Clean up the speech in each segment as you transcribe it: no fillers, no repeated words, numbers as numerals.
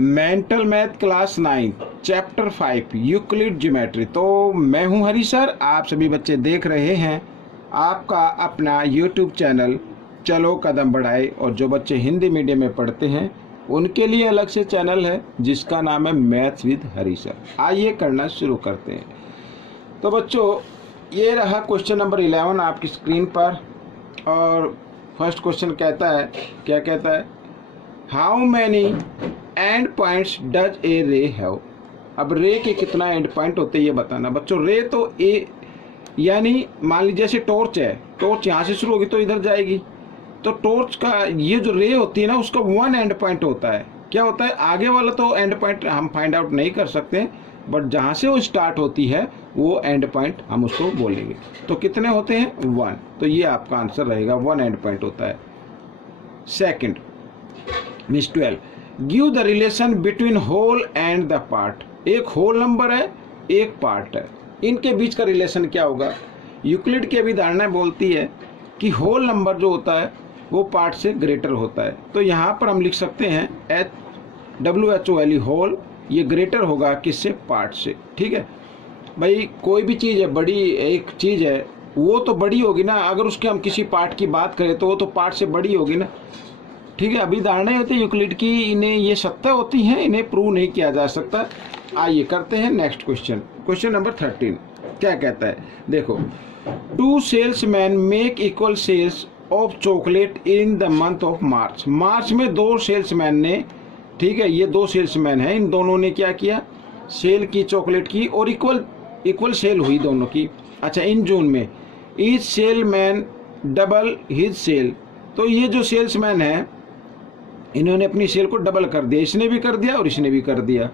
Mental math class 9 chapter 5 Euclid geometry. तो मैं हूं हरी सर, आप सभी बच्चे देख रहे हैं आपका अपना यूट्यूब चैनल चलो कदम बढ़ाए। और जो बच्चे हिंदी मीडियम में पढ़ते हैं उनके लिए अलग से चैनल है जिसका नाम है मैथ्स विद हरी सर। आइए करना शुरू करते हैं। तो बच्चों, ये रहा क्वेश्चन नंबर 11 आपकी स्क्रीन पर। और फर्स्ट क्वेश्चन कहता है, क्या कहता है, how many end points does a ray have. अब रे के कितना एंड पॉइंट होते हैं ये बताना बच्चों। रे तो ए यानी मान लीजिए जैसे टॉर्च है, टॉर्च यहाँ से शुरू होगी तो इधर जाएगी। तो टॉर्च का ये जो रे होती है ना, उसका वन एंड पॉइंट होता है। क्या होता है, आगे वाला तो एंड पॉइंट हम फाइंड आउट नहीं कर सकते, बट जहाँ से वो स्टार्ट होती है वो एंड पॉइंट हम उसको बोलेंगे। तो कितने होते हैं, 1। तो ये आपका आंसर रहेगा, 1 एंड पॉइंट होता है। Second miss 12, give the relation between whole and the part. एक होल नंबर है, एक पार्ट है, इनके बीच का रिलेशन क्या होगा। यूक्लिड की अभिधारणा बोलती है कि होल नंबर जो होता है वो पार्ट से ग्रेटर होता है। तो यहाँ पर हम लिख सकते हैं WHOLE होल, ये ग्रेटर होगा किससे, पार्ट से। ठीक है भाई, कोई भी चीज़ है, बड़ी एक चीज़ है वो तो बड़ी होगी ना, अगर उसके हम किसी पार्ट की बात करें तो वो तो पार्ट से बड़ी होगी ना। ठीक है, अभी धारणाएं होती है यूक्लिड की, इन्हें ये सत्य होती हैं, इन्हें प्रूव नहीं किया जा सकता। आइए करते हैं नेक्स्ट क्वेश्चन। क्वेश्चन नंबर 13 क्या कहता है, देखो, 2 salesman make equal sales of chocolate in the month of March. March में 2 सेल्समैन ने, ठीक है, ये 2 सेल्समैन हैं, इन दोनों ने क्या किया, सेल की चॉकलेट की, और इक्वल सेल हुई दोनों की। अच्छा, इन जून में each salesman double his sale. तो ये जो सेल्समैन है इन्होंने अपनी सेल को डबल कर दिया, इसने भी कर दिया और इसने भी कर दिया।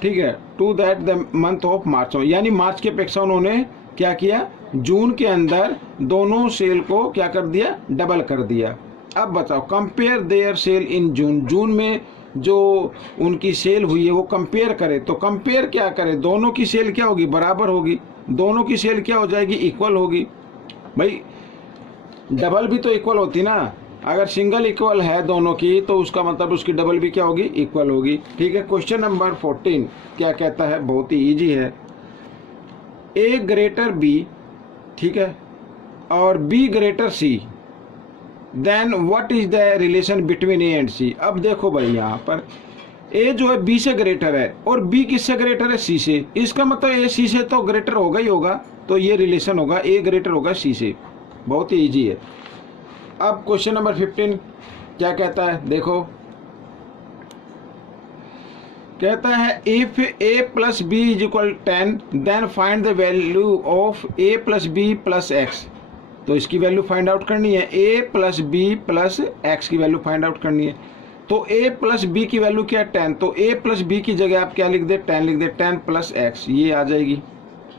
ठीक है, to that the month of March, यानी मार्च की अपेक्षा उन्होंने क्या किया, जून के अंदर दोनों सेल को क्या कर दिया, डबल कर दिया। अब बताओ, कंपेयर देयर सेल इन जून। जून में जो उनकी सेल हुई है वो कंपेयर करे, तो कंपेयर क्या करे, दोनों की सेल क्या होगी, बराबर होगी। दोनों की सेल क्या हो जाएगी, इक्वल होगी। भाई डबल भी तो इक्वल होती ना, अगर सिंगल इक्वल है दोनों की तो उसका मतलब उसकी डबल भी क्या होगी, इक्वल होगी। ठीक है, क्वेश्चन नंबर 14 क्या कहता है, बहुत ही इजी है। ए ग्रेटर बी, ठीक है, और B greater C, then what is the relation between A and C. अब देखो भाई, यहाँ पर ए जो है बी से ग्रेटर है और बी किससे ग्रेटर है, सी से। इसका मतलब ए सी से तो ग्रेटर होगा ही होगा, तो ये रिलेशन होगा, ए ग्रेटर होगा सी से। बहुत ही इजी है। अब क्वेश्चन नंबर 15 क्या कहता है, देखो, कहता है if a plus B is equal 10 then find the value of a plus B plus X. तो इसकी वैल्यू फाइंड आउट करनी है, a plus B plus X की वैल्यू फाइंड आउट करनी है। तो a प्लस बी की वैल्यू क्या है, 10, तो a प्लस बी की जगह आप क्या लिख दे, 10 लिख दे, 10 प्लस एक्स, ये आ जाएगी।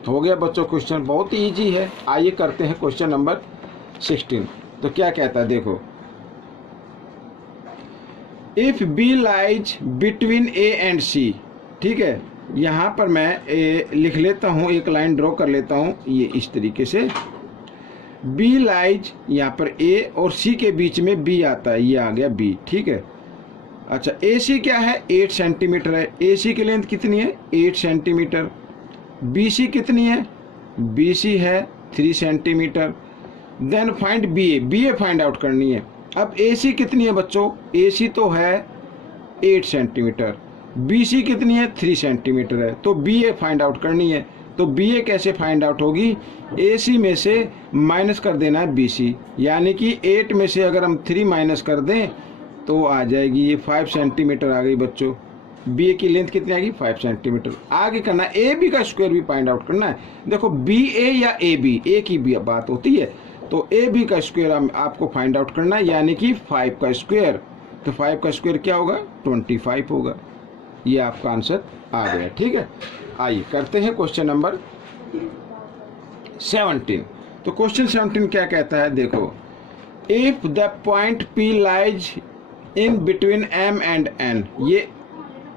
हो गया बच्चों क्वेश्चन, बहुत ही ईजी है। आइए करते हैं क्वेश्चन नंबर 16। तो क्या कहता है, देखो, if B lies between A and C. ठीक है, यहाँ पर मैं ए लिख लेता हूँ, एक लाइन ड्रॉ कर लेता हूँ, ये इस तरीके से। बी लाइज, यहाँ पर ए और सी के बीच में बी आता है, ये आ गया बी। ठीक है, अच्छा, ए सी क्या है, 8 सेंटीमीटर है, ए सी की लेंथ कितनी है, 8 सेंटीमीटर। बी सी कितनी है, बी सी है 3 सेंटीमीटर। देन फाइंड बी ए फाइंड आउट करनी है। अब ए सी कितनी है बच्चों, ए सी तो है 8 सेंटीमीटर, बी सी कितनी है, 3 सेंटीमीटर है, तो बी ए फाइंड आउट करनी है। तो बी ए कैसे फाइंड आउट होगी, ए सी में से माइनस कर देना है बी सी, यानी कि 8 में से अगर हम 3 माइनस कर दें तो आ जाएगी ये 5 सेंटीमीटर आ गई बच्चों। बी ए की लेंथ कितनी आएगी, 5 सेंटीमीटर। आगे करना है, ए बी का स्क्वायर भी फाइंड आउट करना है। देखो, बी ए या ए बी, ए की भी बात होती है, तो ए बी का स्क्वायर आपको फाइंड आउट करना है, यानी कि 5 का स्क्वायर। तो 5 का स्क्वायर क्या होगा, 25 होगा। ये आपका आंसर आ गया। ठीक है, आइए करते हैं क्वेश्चन नंबर 17। तो क्वेश्चन 17 क्या कहता है, देखो, if the point P lies in between M and N. ये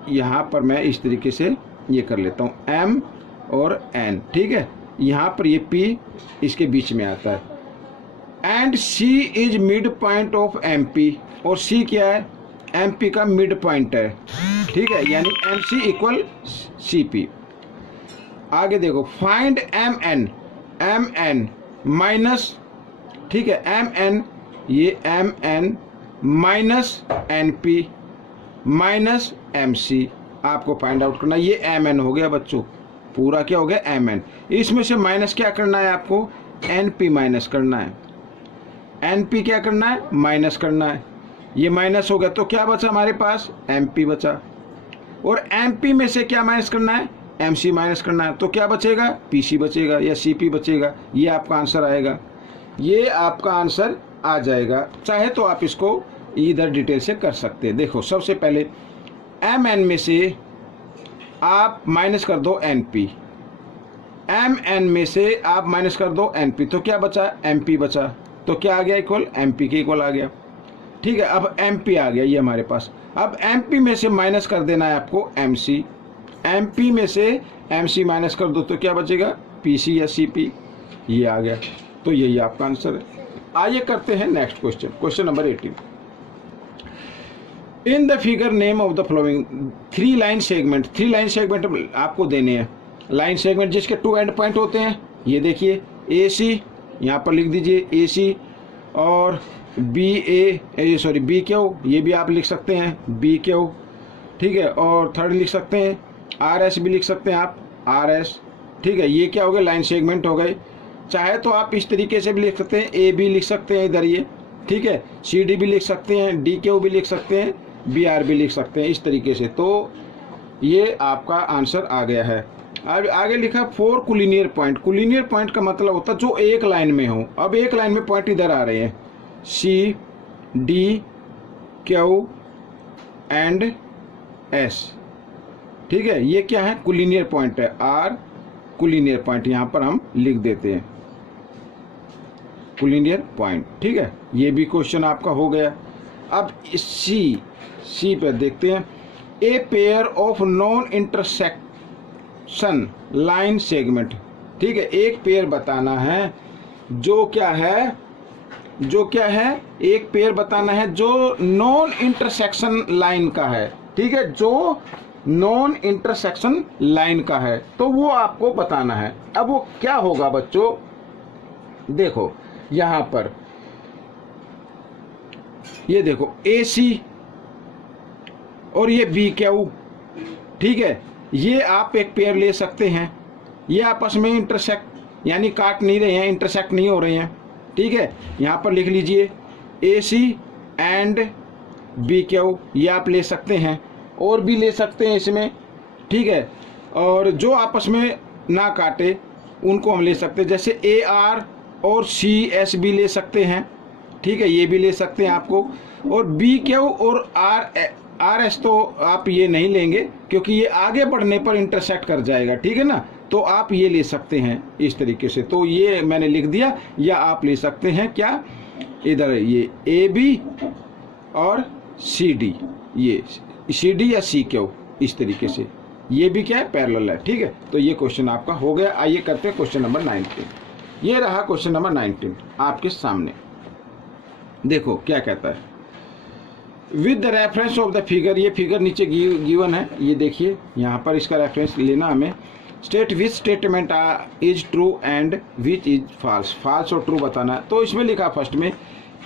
यहाँ पर मैं इस तरीके से ये कर लेता हूँ, एम और एन। ठीक है, यहाँ पर ये पी इसके बीच में आता है। And C is midpoint of M P, और सी क्या है, एम पी का मिड पॉइंट है। ठीक ठीक है, यानी M C equal C P. आगे देखो, फाइंड एम एन माइनस, ठीक है, एम एन, ये M N minus N P minus M C आपको फाइंड आउट करना। ये एम एन हो गया बच्चों, पूरा क्या हो गया, एम एन। इसमें से माइनस क्या करना है आपको, एन पी माइनस करना है। एन पी क्या करना है, माइनस करना है। ये माइनस हो गया तो क्या बचा हमारे पास, एम पी बचा। और एम पी में से क्या माइनस करना है, एम सी माइनस करना है। तो क्या बचेगा, पी सी बचेगा या सी पी बचेगा। ये आपका आंसर आएगा, ये आपका आंसर आ जाएगा। चाहे तो आप इसको इधर डिटेल से कर सकते हैं। देखो, सबसे पहले एम एन में से आप माइनस कर दो एन पी, एम एन में से आप माइनस कर दो एन पी, तो क्या बचा, एम पी बचा। तो क्या आ गया, इक्वल एम पी के इक्वल आ गया। ठीक है, अब एम पी आ गया ये हमारे पास। अब एम पी में से माइनस कर देना है आपको एम सी, एम पी में से एम सी माइनस कर दो तो क्या बचेगा, पी सी या सी पी। ये आ गया, तो यही आपका आंसर है। आइए करते हैं next question, question number 18। In the figure name of the following three line segment. Three line segment आपको देने हैं, लाइन सेगमेंट जिसके टू एंड पॉइंट होते हैं। ये देखिए, ए सी, यहाँ पर लिख दीजिए ए सी, और बी ए, सॉरी बी क्यू, ये भी आप लिख सकते हैं बी क्यू, ठीक है। और थर्ड लिख सकते हैं आर एस भी लिख सकते हैं आप, आर एस, ठीक है। ये क्या हो गए, लाइन सेगमेंट हो गए। चाहे तो आप इस तरीके से भी लिख सकते हैं, ए बी लिख सकते हैं इधर ये, ठीक है। सी डी भी लिख सकते हैं, डी क्यू भी लिख सकते हैं, बी आर भी लिख सकते हैं, इस तरीके से। तो ये आपका आंसर आ गया है। अब आगे लिखा 4 कोलिनियर पॉइंट। कोलिनियर पॉइंट का मतलब होता है जो एक लाइन में हो। अब एक लाइन में पॉइंट इधर आ रहे हैं, C D Q and S, ठीक है। ये क्या है, कोलिनियर पॉइंट है, आर कोलिनियर पॉइंट यहाँ पर हम लिख देते हैं, कोलिनियर पॉइंट, ठीक है। ये भी क्वेश्चन आपका हो गया। अब सी पे देखते हैं, a pair of non intersection line segment, ठीक है। एक पेयर बताना है जो क्या है, एक पेयर बताना है जो नॉन इंटरसेक्शन लाइन का है, ठीक है, जो नॉन इंटरसेक्शन लाइन का है, तो वो आपको बताना है। अब वो क्या होगा बच्चों, देखो यहां पर ये देखो ए सी और ये बी क्यू, ठीक है। ये आप एक पेयर ले सकते हैं, ये आपस में इंटरसेक्ट यानी काट नहीं रहे हैं, इंटरसेक्ट नहीं हो रहे हैं, ठीक है। यहाँ पर लिख लीजिए ए सी एंड बी क्यू, ये आप ले सकते हैं। और भी ले सकते हैं इसमें, ठीक है। और जो आपस में ना काटे उनको हम ले सकते हैं, जैसे ए आर और सी एस भी ले सकते हैं, ठीक है, ये भी ले सकते हैं आपको। और बी क्यू और आर एस तो आप ये नहीं लेंगे क्योंकि ये आगे बढ़ने पर इंटरसेक्ट कर जाएगा, ठीक है ना। तो आप ये ले सकते हैं इस तरीके से। तो ये मैंने लिख दिया, या आप ले सकते हैं क्या, इधर ये ए बी और सी डी, ये सी डी या सी क्यू, इस तरीके से। ये भी क्या है, पैरेलल है, ठीक है। तो ये क्वेश्चन आपका हो गया। आइए करते हैं क्वेश्चन नंबर 19। ये रहा क्वेश्चन नंबर 19 आपके सामने। देखो क्या कहता है, with the reference of the figure, ये फिगर नीचे गिवन है, ये देखिए यहाँ पर इसका रेफरेंस लेना हमें। State which statement is true and which is false, false और ट्रू बताना है। तो इसमें लिखा फर्स्ट में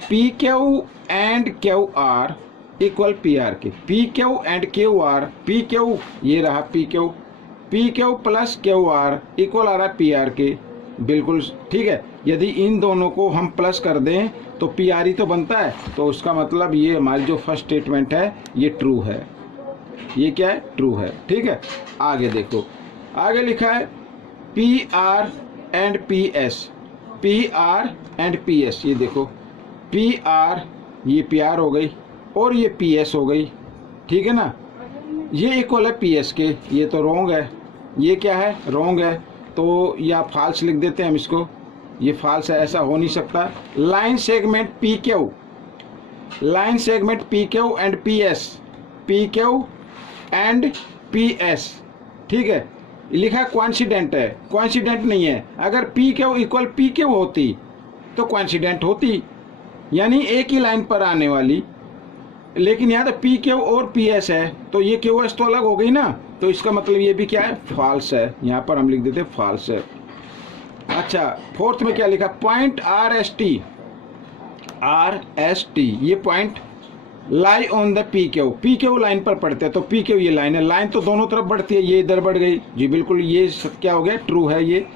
P Q and Q R equal P R के, P Q and Q R, P Q ये रहा P Q plus Q R equal आ रहा है पी आर के, बिल्कुल ठीक है। यदि इन दोनों को हम प्लस कर दें तो पी आर ही तो बनता है, तो उसका मतलब ये हमारी जो फर्स्ट स्टेटमेंट है ये ट्रू है, ये क्या है, ट्रू है, ठीक है। आगे देखो, आगे लिखा है P R and P S, P R and P S, ये देखो पी आर, ये पी आर हो गई और ये पी एस हो गई, ठीक है ना। ये इक्वल है पी एस के, ये तो रॉन्ग है, ये क्या है, रॉन्ग है, तो या फॉल्स लिख देते हैं हम इसको, ये फॉल्स है, ऐसा हो नहीं सकता। Line segment P Q, line segment P Q and P S, P Q and P S, ठीक है। लिखा कोइंसिडेंट है, कोइंसिडेंट नहीं है। अगर P Q equal P Q होती तो कोइंसिडेंट होती, यानी एक ही लाइन पर आने वाली लेकिन यहाँ तो पी क्यू और पी एस है, तो ये क्यू एस तो अलग हो गई ना, तो इसका मतलब ये भी क्या है, फॉल्स है। यहाँ पर हम लिख देते फॉल्स है। अच्छा, फोर्थ में क्या लिखा, पॉइंट आर एस टी, ये point lie on the P Q line पर पड़ते हैं। तो पी क्यू ये लाइन है, लाइन तो दोनों तरफ बढ़ती है, ये इधर बढ़ गई जी, बिल्कुल ये क्या हो गया, ट्रू है ये।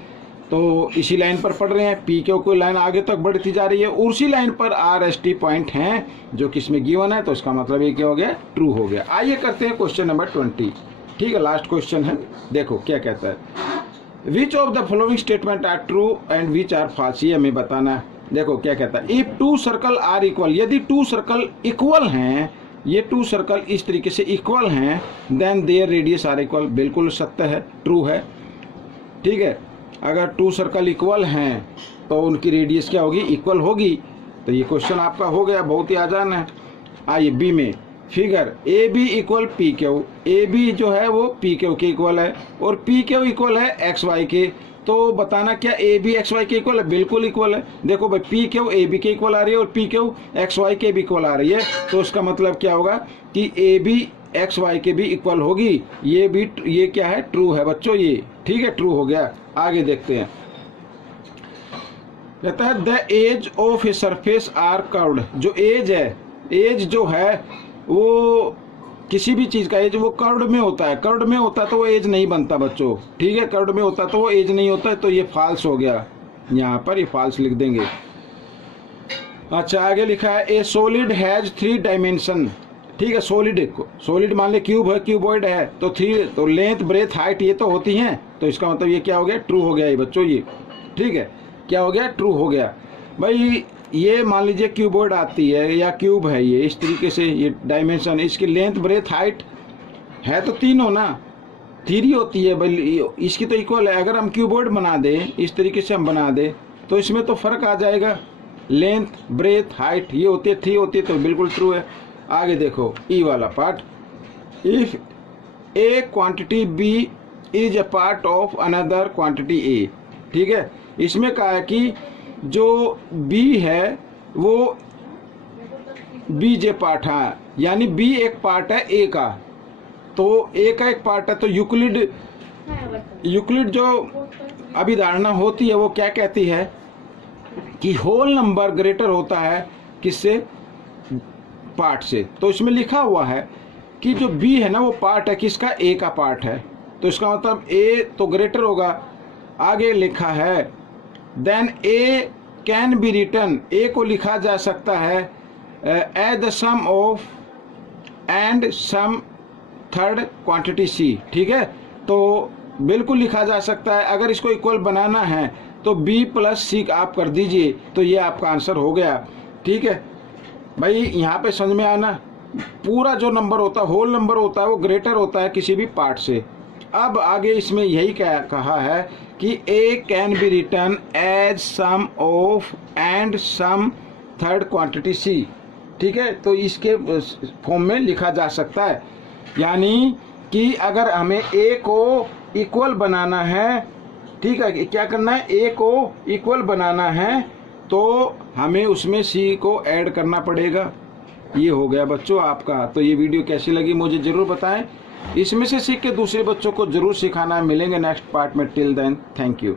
तो इसी लाइन पर पढ़ रहे हैं, पी क्यू की लाइन आगे तक बढ़ती जा रही है, उसी लाइन पर आर एस टी पॉइंट हैं जो कि इसमें गिवन है, तो इसका मतलब ये क्या हो गया, ट्रू हो गया। आइए करते हैं क्वेश्चन नंबर 20। ठीक है, लास्ट क्वेश्चन है, देखो क्या कहता है, which of the following statement are true and which are false, ये हमें बताना है। देखो क्या कहता है, if two circle are equal, यदि टू सर्कल इक्वल हैं, ये टू सर्कल इस तरीके से इक्वल हैं, then their radius are equal, बिल्कुल सत्य है, ट्रू है। ठीक है, अगर टू सर्कल इक्वल हैं तो उनकी रेडियस क्या होगी, इक्वल होगी। तो ये क्वेश्चन आपका हो गया, बहुत ही आसान है। आइए बी में, figure A B equal P Q, A B जो है वो पी क्यू के इक्वल है और पी क्यू इक्वल है एक्स वाई के। तो बताना क्या ए बी एक्स वाई के इक्वल है, बिल्कुल इक्वल है। देखो भाई, पी क्यू ए बी के इक्वल आ रही है और पी क्यू एक्स वाई के भी इक्वल आ रही है, तो उसका मतलब क्या होगा कि ए बी एक्स वाई के भी इक्वल होगी। ये भी, ये क्या है, ट्रू है बच्चों ये। ठीक है, ट्रू हो गया। आगे देखते हैं, कहता है the edge of a surface are curved, जो एज है, एज जो है वो किसी भी चीज का एज वो कर्व्ड में होता है, कर्व्ड में होता है तो वो एज नहीं बनता बच्चों। ठीक है, कर्व्ड में होता है तो वो एज नहीं होता है, तो ये फॉल्स हो गया, यहाँ पर ये फॉल्स लिख देंगे। अच्छा, आगे लिखा है ए सॉलिड हैज 3 डायमेंशन। ठीक है, सॉलिड मान ले क्यूब है, क्यूबॉइड है, तो 3, तो लेंथ ब्रेथ हाइट ये तो होती हैं, तो इसका मतलब ये क्या हो गया, ट्रू हो गया ये बच्चों ये। ठीक है, क्या हो गया, ट्रू हो गया। भाई ये मान लीजिए क्यूबॉइड आती है या क्यूब है ये, इस तरीके से ये डायमेंशन, इसकी लेंथ ब्रेथ हाइट है तो तीनों ना, 3 होती है भाई, इसकी तो इक्वल है। अगर हम क्यूबॉइड बना दें, इस तरीके से हम बना दें, तो इसमें तो फर्क आ जाएगा, लेंथ ब्रेथ हाइट ये होती है, 3 होती है, तो बिल्कुल ट्रू है। आगे देखो ई वाला part, if a quantity B is a part of another quantity A. ठीक है, इसमें कहा है कि जो बी है वो बी जे पार्ट है, यानी बी एक पार्ट है ए का, तो ए का एक पार्ट है। तो यूक्लिड जो अभिधारणा होती है वो क्या कहती है कि होल नंबर ग्रेटर होता है किससे, पार्ट से। तो इसमें लिखा हुआ है कि जो बी है ना वो पार्ट है किसका, ए का पार्ट है, तो इसका मतलब ए तो ग्रेटर होगा। आगे लिखा है then A can be written, A को लिखा जा सकता है as the sum of and sum third quantity C. ठीक है, तो बिल्कुल लिखा जा सकता है। अगर इसको इक्वल बनाना है तो बी प्लस सी आप कर दीजिए, तो ये आपका आंसर हो गया। ठीक है भाई, यहाँ पे समझ में आना, पूरा जो नंबर होता है, होल नंबर होता है, वो ग्रेटर होता है किसी भी पार्ट से। अब आगे इसमें यही कहा है कि A can be written as sum of and sum third quantity C. ठीक है, तो इसके फॉर्म में लिखा जा सकता है, यानी कि अगर हमें ए को इक्वल बनाना है, ठीक है, क्या करना है, ए को इक्वल बनाना है, तो हमें उसमें सी को ऐड करना पड़ेगा। ये हो गया बच्चों आपका। तो ये वीडियो कैसी लगी मुझे ज़रूर बताएं, इसमें से सीख के दूसरे बच्चों को ज़रूर सिखाना है। मिलेंगे नेक्स्ट पार्ट में, टिल देन थैंक यू।